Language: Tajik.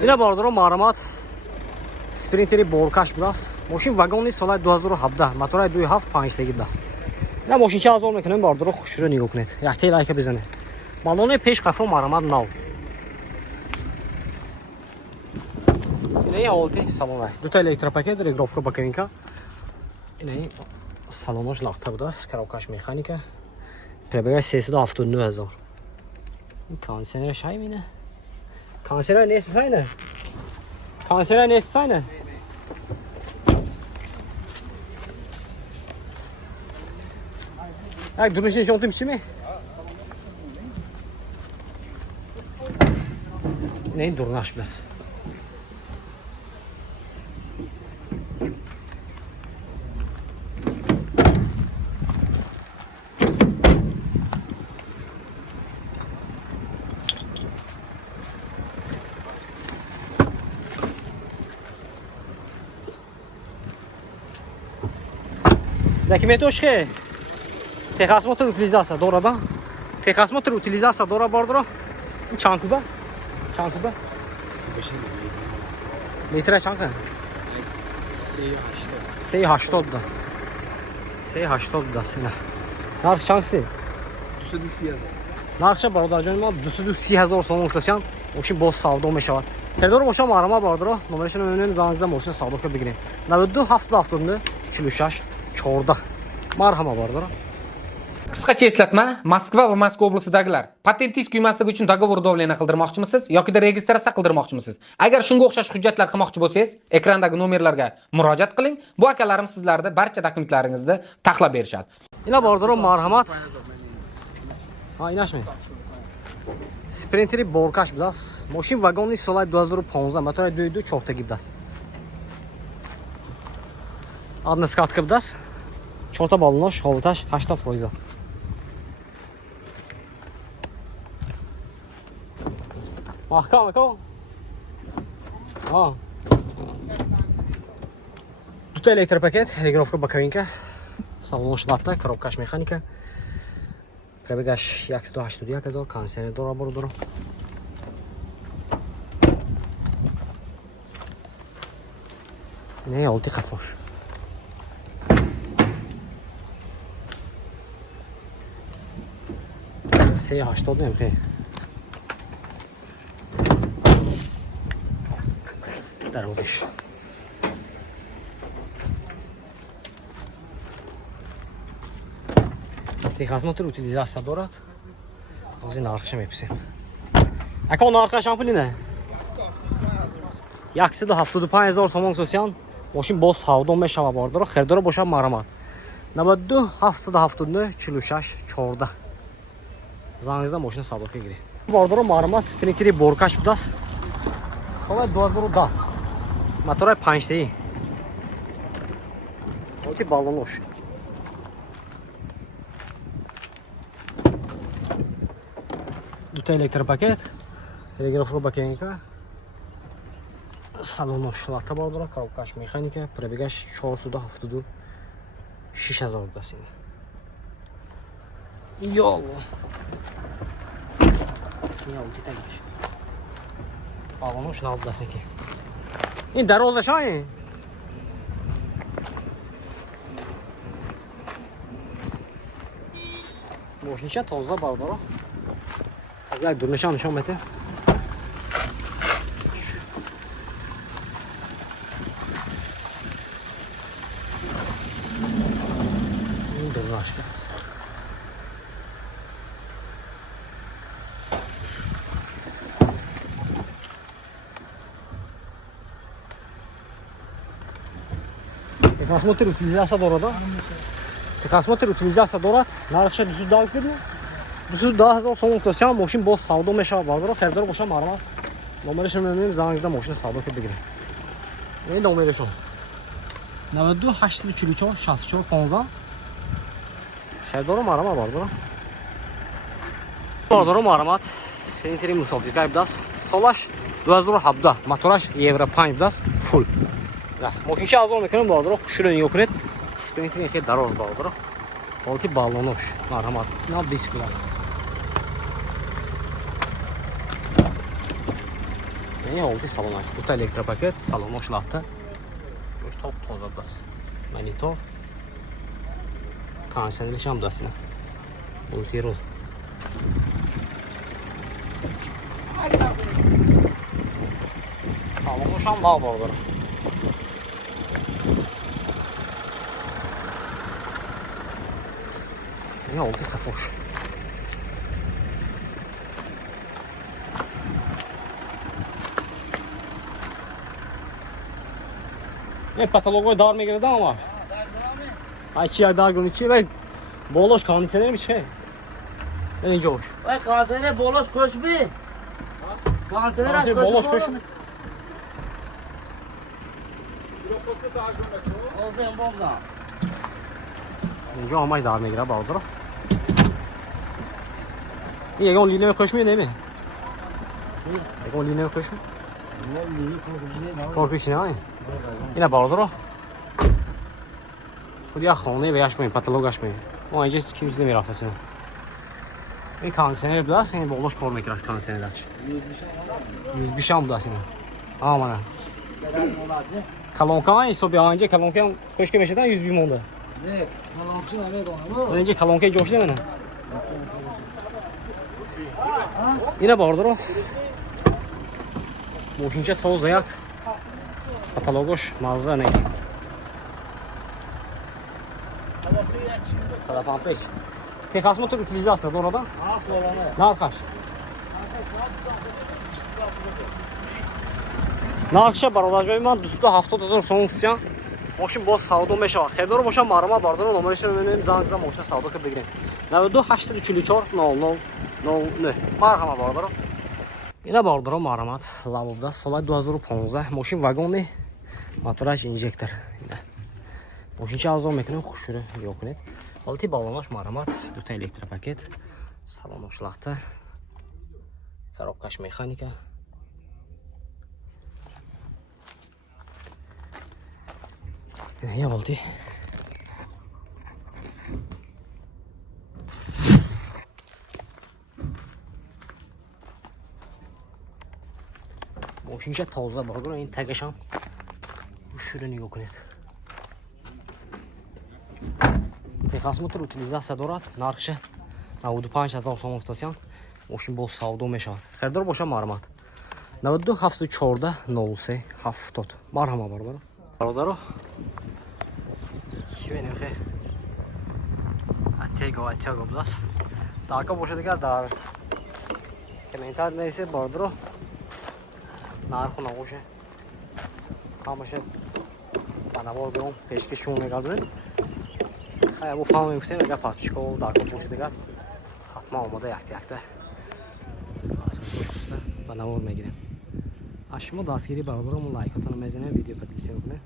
اینا باردارو معلومات سپرینتری بولکاش بوداست ماشین واگونی سال 2017 موتور 2.7 تگی داشت اینا ماشین چه ازول میکنیم باردارو خوش رو نگاه کنید یک تا لایک بزنید بالون پیش قفل معلومات نو اینا حالتی سالن دو تا الکتروپاکت رگرافر با کابینکا اینا سالنش لاخته بوداست کراوکاش مکانیکا پربگاش 379,000 این کانسنرش همینه کانسنر نیست ساینه کانسنر نیست ساینه یک duruşun şortum içi mi? Neyin durnaş biraz? Документош ке? Техосмотр утилизация дора да? Техосмотр утилизация дора бардро? Чанд куба? Чанд куба? Метра чанд ка? 380 даст. 380 даст ина. Нарх чандси? 230,000. Нархша бародарҷони ман 230,000 сом устасян. Мошин боз савдо мешавад. Хердор моша марама бардро. Номерашон мемонем зангза мошин савдо ка бигирем. 92 774 46 14. Marhama bordor. Qisqacha eslatma, Moskva va Moskva oblasidagilar patentingiz kuymasligi uchun dogovor davlena qildirmoqchimisiz yoki registratsiya qildirmoqchimisiz? Agar shunga o'xshash hujjatlar qilmoqchi bo'lsangiz, ekrandagi nomerlarga murojaat qiling. Bu akalarim sizlarga barcha dokumentlaringizni taxlab berishadi. Ina bordor marhamat. Ha, inashmi. Sprinteri borkash bidas. Moshin vagonni sola 2015 motor 2.2 cho'xtagi bidas. Adna skatka bidas. Chorta balonlar, hovutash 80%. Mahkam ako. Ha. Duta elektropaket, rегировка боковинка. Салон шнатта, коробкаш механика. Пробегач 181,000, кондиционер дора бардоро. Не, олти хафош. Се 80 немхе. Даровиш. Техосмотр утилизация дорад. Озин нархша меписем. Ако нархаш ампулине. 175,000 сомон сосян. Мошин боз савдо мешава бардоро. Хердоро боша марамат. 92 774 46 14. Zangizda mashina savdoga kirdi. Bordoro ma'lumot Sprinteri borkash budas. Sola 2010. Motor 5 tayi. Oti ballonosh. Duta elektropaket, rегировка бакенка. Salonosh latta bordoro, коробкаш механика, пробегач 476,000 дасин. Йоло. Я улетаешь. Баллонош на областнике. И дорога шай. Мошнича тоза бардоро. Азак дурнешан нишон мете. Ин дурнаш бес. Техосмотр утилизация дорада. Техосмотр утилизация дорад. Нархша 210 фирма. 210,000 сом устасян мошин боз савдо мешава бардоро. Хердор боша маълумот. Номерашон мемонем зангизда мошина савдо ка бигирем. Ин номерашон 92 844 64 15. Хердор маълумот бардоро. Бардоро маълумот. Sprinteri musofirka bidas. Солаш 2017. Мотораш Евро 5 bidas. Full. Мошинча азон мекунем бардоро. Хушро нигоҳ кунед. Sprinteri хеле дароз бардоро. Олти баллонош. Марҳамат. Ина диск bidas. این oldu salona. Bu da elektropaket, salon oşlattı. Göz top toz adası. Monitor. Kanserli şam adasına. Multiro. Salon şam daha var orada. Ne oldu kafoş? Ne patologoya dar megrede ama. Ay çiğ dar gün içi ve boloş kanserli bir şey. Ne ince hoş. Vay kanserine boloş koşmuyor. Kanserine Kanser boloş köşü. Olsun bomba. İnce amaj dar megrede bağlıdır. İyi, on lineye koşmuyor değil mi? On lineye koşmuyor. Korku içine aynı. Yine bağlıdır o. Fırya xonayı ve yaşmayın, patolog yaşmayın. O önce kimse demir haftasını. Bir kanser bir daha seni boloş kormak biraz kanserler. 100 bir şam da seni. Aman ha. Kalonka ay so bir önce kalonka köşke meşeden 100 bin oldu. Ne? Kalankçı Ahmet onu. Önce kalonkayı coş demene. Yine bağlıdır o. Boşunca toz ayak. Patologoş mağaza ne? Salafan peş. Texas motor utilizasyonu orada. Af olanı. Ne arkadaş? Ne akşam var olacak ben düzde hafta tozor son sıçan. Moşin boş savdo meşe var. Xedor boşa marama bardır numara işte benim zanzda moşa savdo kı bilgirin. Ne do 8334 no ne. Marhama bardır. Yine bardır maramat. Lavubda solay 2015 moşin vagoni motoraj injektor. Yine. Moşin azon mekane xuşuru yok ne. Altı bağlamaş maramat, duta elektropaket, salon oşlaqda, korobkash mexanika. Ne oldu? Boşunca tozda bağlı, این تگش هم شده نگاه کنید. Texas motor utilizatsiya دارد. نرخش 95000 سوم افتادیم. ماشین با ساودو میشه. خریدار باشه مرمت. 92 714 93 70. مرحبا برادر. برادر. چی نمیخه؟ اتیگا بلاس. دارکا باشه دیگر دار. کمنتار نیست برادر. نرخ نگوشه. همشه. بنابر بیام پیشکشون میگردن. خیلی فهم میکنه اگر پاتیشکو دارکا باشه دیگر. حتما آماده یکتا. و نوار میگیریم. اشما دستگیری برادرمون لایک اتون میزنه ویدیو پدیسی میکنه.